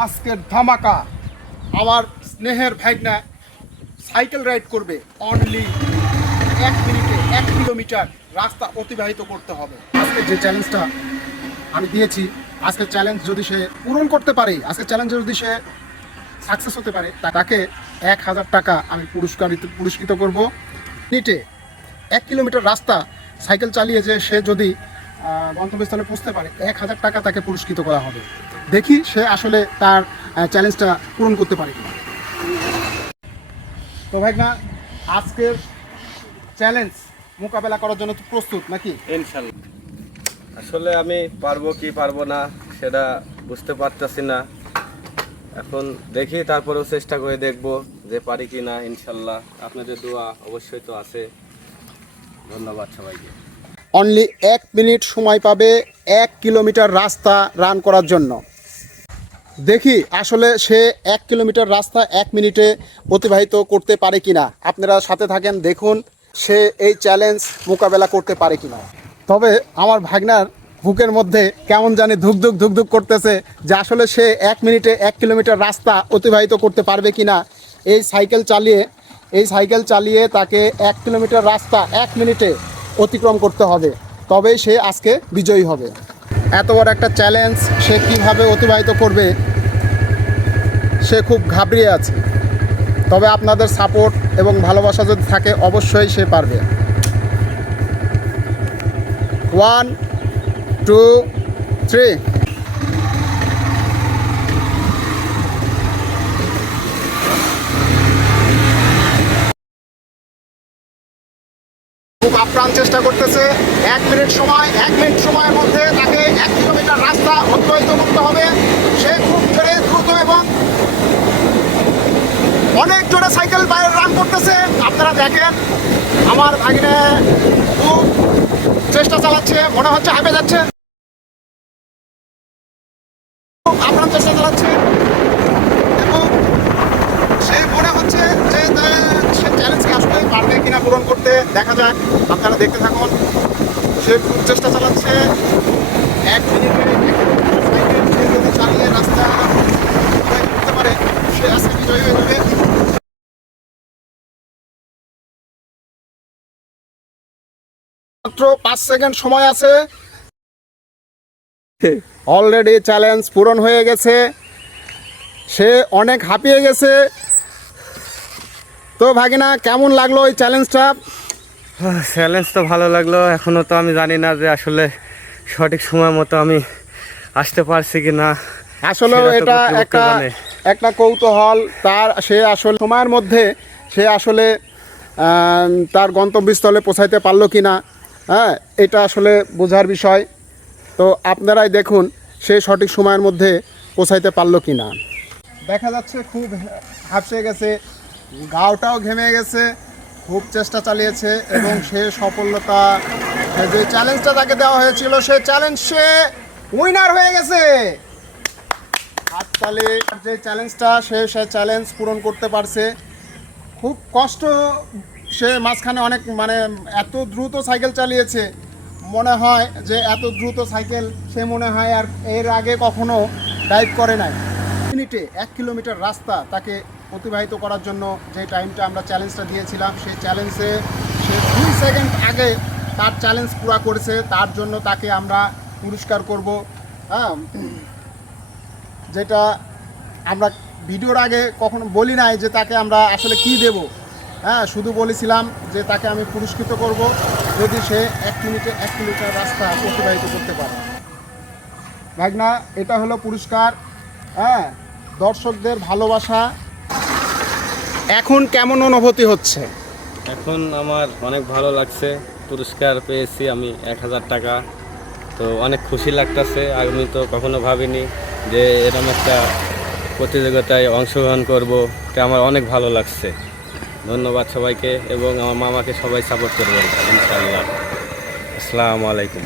আজকের ধামাকা আমার স্নেহের ভাইগনা সাইকেল রাইড করবে অনলি 1 মিনিটে 1 কিলোমিটার রাস্তা অতিবাহিত করতে হবে। আজকে যে চ্যালেঞ্জটা আমি দিয়েছি, আজকের চ্যালেঞ্জ যদি সে পূরণ করতে পারে, আজকের চ্যালেঞ্জে যদি সে সাকসেস হতে পারে, তাকে 1000 টাকা আমি পুরস্কৃত করব। মিনিটে 1 কিলোমিটার রাস্তা সাইকেল চালিয়ে যে সে যদি গন্তব্যস্থলে পৌঁছতে পারে, 1000 টাকা তাকে পুরস্কৃত করা হবে। দেখি সে আসলে তার চ্যালেঞ্জটা পূরণ করতে পারে কিনা। তো ভাইগনা, আজকের চ্যালেঞ্জ মোকাবেলা করার জন্য তো প্রস্তুত নাকি? ইনশাল্লাহ। আসলে আমি পারবো কি পারবো না সেটা বুঝতে পারতেছি না। এখন দেখি, তারপরেও চেষ্টা করে দেখবো যে পারি কি না। ইনশাল্লাহ আপনাদের দোয়া অবশ্যই তো আছে। ধন্যবাদ সবাইকে। অনলি 1 মিনিট সময় পাবে 1 কিলোমিটার রাস্তা রান করার জন্য। দেখি আসলে সে 1 কিলোমিটার রাস্তা 1 মিনিটে অতিবাহিত করতে পারে কিনা। আপনারা সাথে থাকেন, দেখুন সে এই চ্যালেঞ্জ মোকাবেলা করতে পারে কিনা। তবে আমার ভাগনার বুকের মধ্যে কেমন জানি ধুকধুক করতেছে যে আসলে সে 1 মিনিটে 1 কিলোমিটার রাস্তা অতিবাহিত করতে পারবে কিনা। এই সাইকেল চালিয়ে তাকে 1 কিলোমিটার রাস্তা 1 মিনিটে অতিক্রম করতে হবে, তবেই সে আজকে বিজয়ী হবে। এত বড় একটা চ্যালেঞ্জ সে কিভাবে অতিবাহিত করবে, সে খুব ঘাবড়িয়ে আছে। তবে আপনাদের সাপোর্ট এবং ভালোবাসা যদি থাকে, অবশ্যই সে পারবে। 1 2 3। খুব আপ্রাণ চেষ্টা করতেছে। 1 মিনিট সময়ের মধ্যে তাকে 1 কিলোমিটার রাস্তা অতিবাহিত করতে হবে। সে খুব দ্রুত এবং অনেক জোরে সাইকেল রান করতেছে। আপনারা দেখেন আমার ভাগিনে খুব চেষ্টা চালাচ্ছে, মনে হচ্ছে হাঁপে যাচ্ছে। আপ্রাণ চেষ্টা চালাচ্ছে এবং সে মনে হচ্ছে যে সে চ্যালেঞ্জকে আসলে পারবে কিনা পূরণ করতে। দেখা যাক, আপনারা দেখতে থাকুন। সে খুব চেষ্টা চালাচ্ছে। 1 মিনিটে সাইকেল সে যদি চালিয়ে রাস্তা করতে পারে, সে আজকে বিজয়ী হয়ে যাবে। মাত্র 5 সেকেন্ড সময় আছে। অলরেডি চ্যালেঞ্জ পূরণ হয়ে গেছে। সে অনেক হাঁপিয়ে গেছে। তো ভাগিনা, কেমন লাগলো এই চ্যালেঞ্জটা? চ্যালেঞ্জ তো ভালো লাগলো। এখনও তো আমি জানি না যে আসলে সঠিক সময় মতো আমি আসতে পারছি কি না। আসলে এটা একটা কৌতূহল তার। সে আসলে সময়ের মধ্যে সে আসলে তার গন্তব্যস্থলে পৌঁছাইতে পারলো কি না, হ্যাঁ, এটা আসলে বোঝার বিষয়। তো আপনারাই দেখুন সে সঠিক সময়ের মধ্যে পৌঁছাইতে পারলো কি না। দেখা যাচ্ছে খুব হাঁপিয়ে গেছে, গাওটাও ঘেমে গেছে, খুব চেষ্টা চালিয়েছে এবং সে সফলতা, যে চ্যালেঞ্জটা তাকে দেওয়া হয়েছিল সে চ্যালেঞ্জ সে উইনার হয়ে গেছে। হাততালি। যে চ্যালেঞ্জটা সে চ্যালেঞ্জ পূরণ করতে পারছে। খুব কষ্ট, সে মাঝখানে অনেক এত দ্রুত সাইকেল চালিয়েছে, মনে হয় যে এত দ্রুত সাইকেল সে মনে হয় আর এর আগে কখনো ড্রাইভ করে নাই। মিনিটে 1 কিলোমিটার রাস্তা তাকে অতিবাহিত করার জন্য যে টাইমটা আমরা চ্যালেঞ্জটা দিয়েছিলাম, সেই চ্যালেঞ্জে সে 2 সেকেন্ড আগে তার চ্যালেঞ্জ পুরা করেছে। তার জন্য তাকে আমরা পুরস্কার করব, হ্যাঁ, যেটা আমরা ভিডিওর আগে কখনো বলি নাই যে তাকে আমরা আসলে কি দেব। হ্যাঁ, শুধু বলেছিলাম যে তাকে আমি পুরস্কৃত করব যদি সে 1 মিনিটে 1 কিলোমিটার রাস্তা অতিবাহিত করতে পারে। ভাগনা, এটা হলো পুরস্কার। হ্যাঁ, দর্শকদের ভালোবাসা। এখন কেমন অনুভূতি হচ্ছে? এখন আমার অনেক ভালো লাগছে। পুরস্কার পেয়েছি আমি 1000 টাকা। তো অনেক খুশি লাগতেছে। আমি তো কখনো ভাবিনি যে এরকম একটা প্রতিযোগিতায় অংশগ্রহণ করব। তো আমার অনেক ভালো লাগছে। ধন্যবাদ সবাইকে এবং আমার মামাকে সবাই সাপোর্ট করবেন ইনশাআল্লাহ। আসসালামু আলাইকুম।